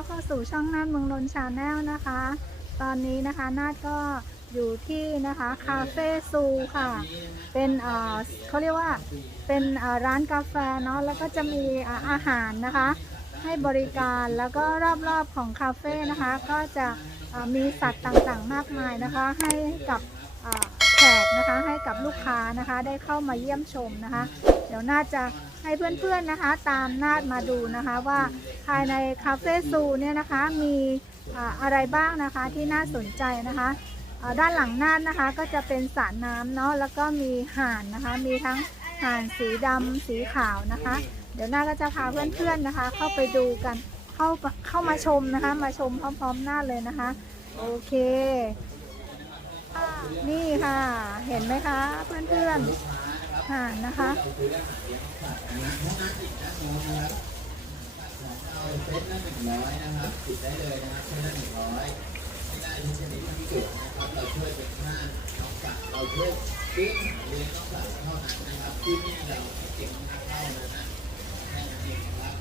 รับเข้าสู่ช่องนาดเมืองนนชาแนลนะคะ ตอนนี้นะคะนาดก็อยู่ที่นะคะคาเฟ่ซูค่ะ เป็นเอ่อเขาเรียกว่าเป็นเอ่อร้านกาแฟเนาะแล้วก็จะมีอาอาหารนะคะ ให้บริการแล้วก็รอบๆของคาเฟ่นะคะ ก็จะมีสัตว์ต่างๆมากมายนะคะ ให้กับ แขกนะคะให้กับลูกค้านะคะได้เข้ามาเยี่ยมชมนะคะ เดี๋ยวน่าจะให้เพื่อนๆนะคะ ตามนาดมาดูนะคะว่าภายในคาเฟ่ซูเนี่ยนะคะมีอะไรบ้างนะคะที่น่าสนใจนะคะด้านหลังนาดนะคะก็จะเป็นสระน้ำเนาะแล้วก็มีห่านนะคะ มีทั้งห่านสีดำสีขาวนะคะ เดี๋ยวนาก็จะพาเพื่อนๆนะคะ เข้าไปดูกันเข้าเข้ามาชมนะคะ มาชมพร้อมๆหน้าเลยนะคะ โอเค นี่ค่ะ เห็นไหมคะ เพื่อนๆห่านนะคะเอาเซตละหนึ่งร้อยนะครับติดได้เลยนะครับเซตละหนึ่งร้อยไม่ได้ทุกชนิดที่เกิดนะครับเราช่วยเป็นค่าน้องสัตว์เราช่วยปิ้งเลี้ยงน้องสัตว์เท่านั้นนะครับที่นี่เราเก็บเข้านะฮะแค่นั้นเองครับ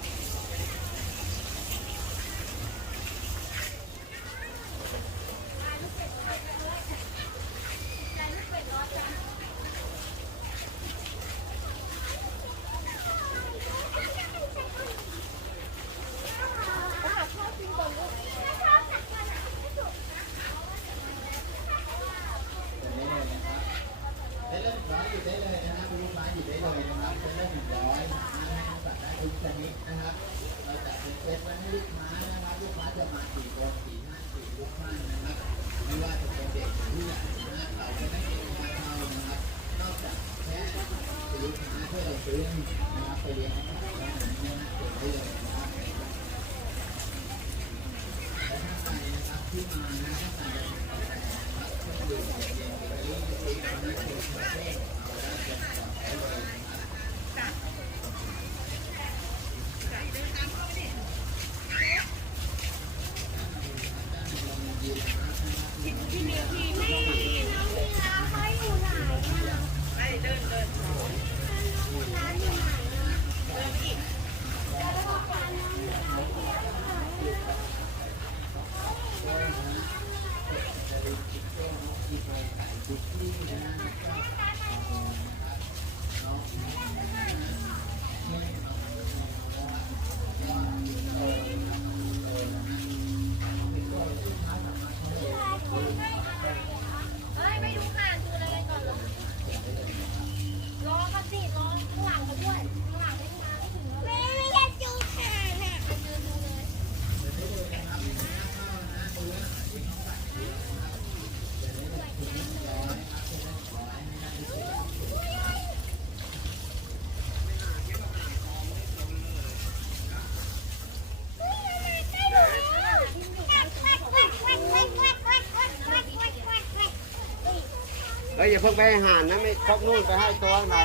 เอ้ยอย่าเพิ่งไปให้หานนะไม่ครบนู่นไปให้ตัวไหน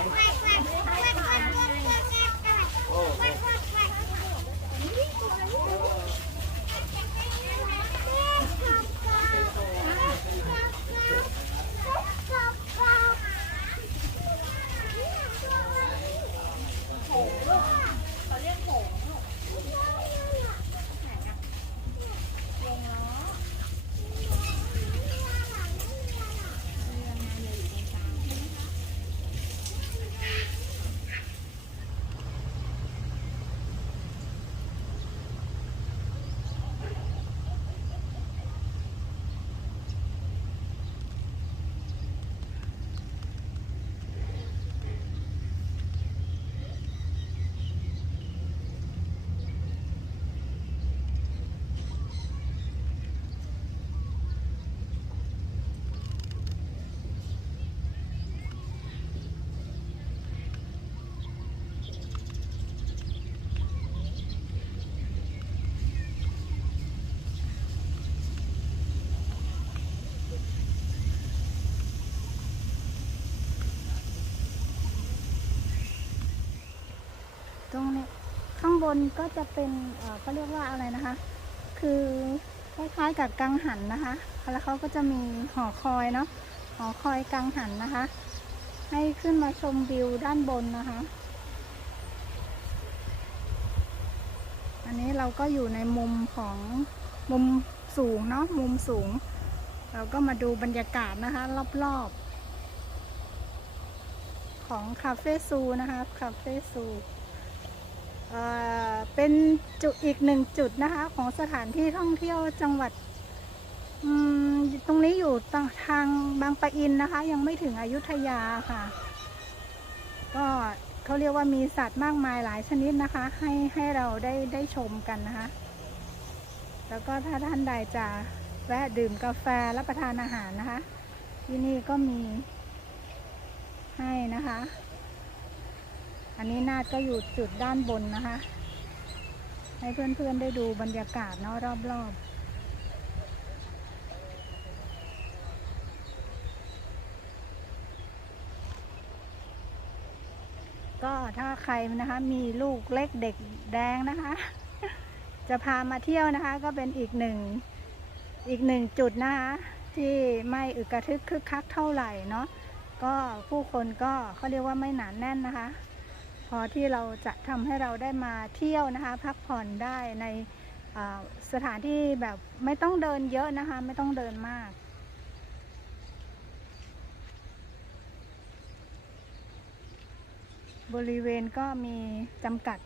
ตรงนี้ข้างบนก็จะเป็นเอ่อเขาเรียกว่าอะไรนะคะ คือคล้ายๆกับกังหันนะคะ แล้วเขาก็จะมีหอคอยเนาะหอคอยกังหันนะคะ ให้ขึ้นมาชมวิวด้านบนนะคะ อันนี้เราก็อยู่ในมุมของมุมสูงเนาะมุมสูง เราก็มาดูบรรยากาศนะคะ รอบๆ ของคาเฟ่ซูนะคะคาเฟ่ซู เป็นจุดอีกหนึ่งจุดนะคะของสถานที่ท่องเที่ยวจังหวัดตรงนี้อยู่ทางทางบางปะอินนะคะ ยังไม่ถึงอยุธยาค่ะ ก็เขาเรียกว่ามีสัตว์มากมายหลายชนิดนะคะ ให้ให้เราได้ได้ชมกันนะคะ แล้วก็ถ้าท่านใดจะแวะดื่มกาแฟรับประทานอาหารนะคะ ที่นี่ก็มีให้นะคะ อันนี้นาดก็อยู่จุดด้านบนนะคะ ให้เพื่อนๆได้ดูบรรยากาศเนาะรอบๆก็ถ้าใครนะคะมีลูกเล็กเด็กแดงนะคะ จะพามาเที่ยวนะคะ ก็เป็นอีกหนึ่งอีกหนึ่งจุดนะคะ ที่ไม่อึกระทึกคึกคักเท่าไหร่เนาะก็ผู้คนก็เขาเรียกว่าไม่หนานแน่นนะคะ อที่เราจะทำให้เราได้มาเที่ยวนะคะ พักผ่อนได้ในสถานที่แบบไม่ต้องเดินเยอะนะคะ ไม่ต้องเดินมากบริเวณก็มีจำกัด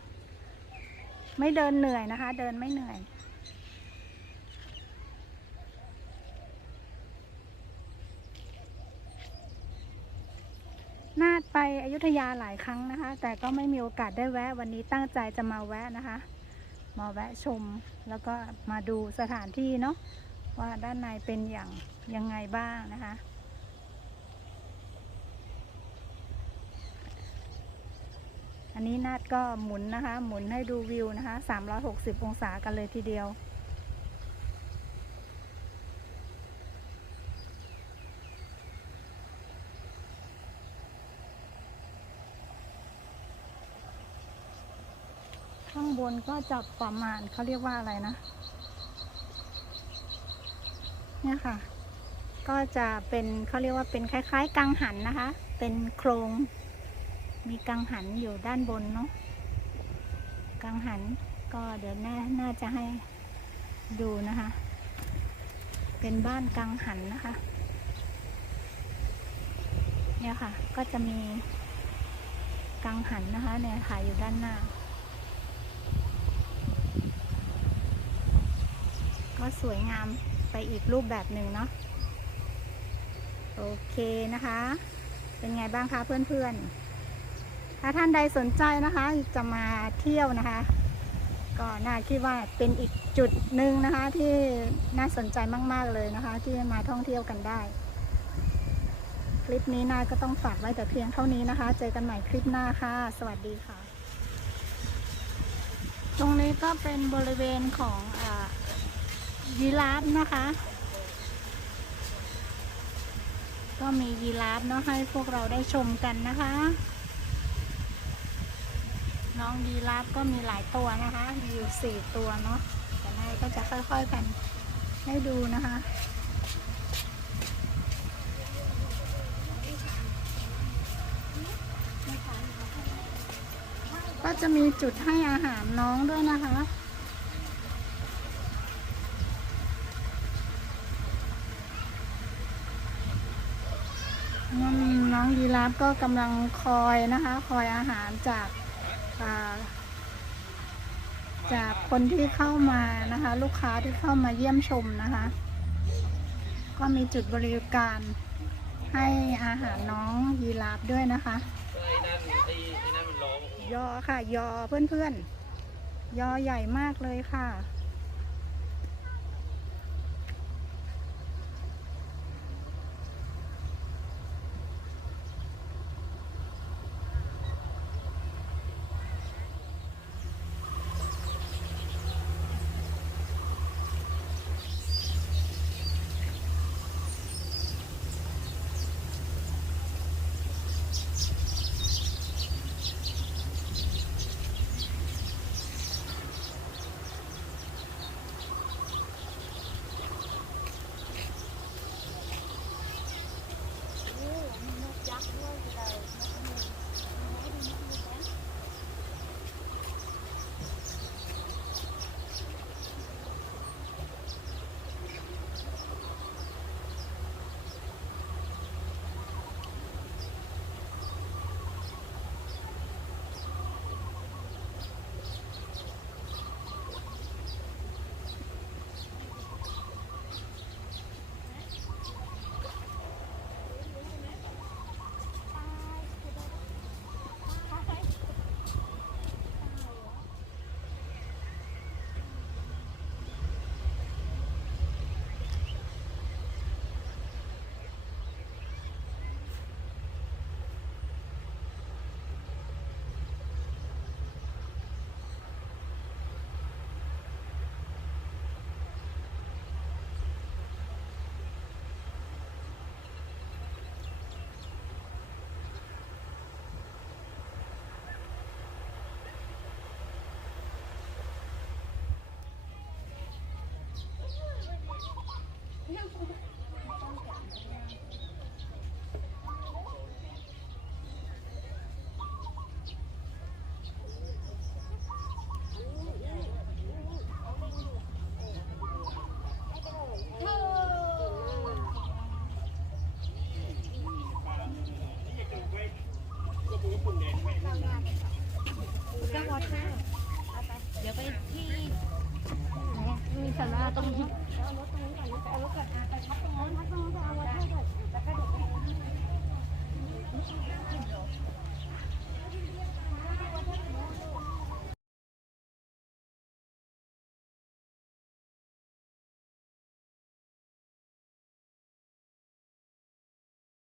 ไม่เดินเหนื่อยนะคะ เดินไม่เหนื่อย นาดไปอยุธยาหลายครั้งนะคะ แต่ก็ไม่มีโอกาสได้แวะ วันนี้ตั้งใจจะมาแวะนะคะ มาแวะชมแล้วก็มาดูสถานที่เนาะว่าด้านในเป็นอย่างยังไงบ้างนะคะ อันนี้นาดก็หมุนนะคะ หมุนให้ดูวิวนะคะ 360 องศากันเลยทีเดียว บนก็จะประมาณเขาเรียกว่าอะไรนะ เนี่ยค่ะ ก็จะเป็นเขาเรียกว่าเป็นคล้าย ๆ กังหันนะคะ เป็นโครง มีกังหันอยู่ด้านบนเนาะ กังหันก็เดี๋ยวน่าน่าจะให้ดูนะคะ เป็นบ้านกังหันนะคะ เนี่ยค่ะ ก็จะมีกังหันนะคะเนี่ยถ่ายอยู่ด้านหน้า สวยงามไปอีกรูปแบบหนึ่งเนาะโอเคนะคะ เป็นไงบ้างคะเพื่อนๆ ถ้าท่านใดสนใจนะคะจะมาเที่ยวนะคะ ก็น่าคิดว่าเป็นอีกจุดหนึ่งนะคะ ที่น่าสนใจมากๆเลยนะคะ ที่มาท่องเที่ยวกันได้ คลิปนี้นาก็ต้องฝากไว้แต่เพียงเท่านี้นะคะ เจอกันใหม่คลิปหน้าค่ะ สวัสดีค่ะ ตรงนี้ก็เป็นบริเวณของ ยีราฟนะคะ ก็มียีราฟเนาะให้พวกเราได้ชมกันนะคะ น้องยีราฟก็มีหลายตัวนะคะมีอยู่สี่ตัวเนาะแต่นายก็จะค่อยๆกันให้ดูนะคะก็จะมีจุดให้อาหารน้องด้วยนะคะ น้องยีราฟก็กำลังคอยนะคะ คอยอาหารจากาจากคนที่เข้ามานะคะ ลูกค้าที่เข้ามาเยี่ยมชมนะคะ ก็มีจุดบริการให้อาหารน้องยีราฟด้วยนะคะ ยอค่ะ ยอเพื่อนๆยอใหญ่มากเลยค่ะ ตรงนี้เอารถตรงนี้ก่อนไปเอารถก่อนไปพักตรงนั้นพักตรงนั้นเอารถให้ด้วยแล้วก็เด็ก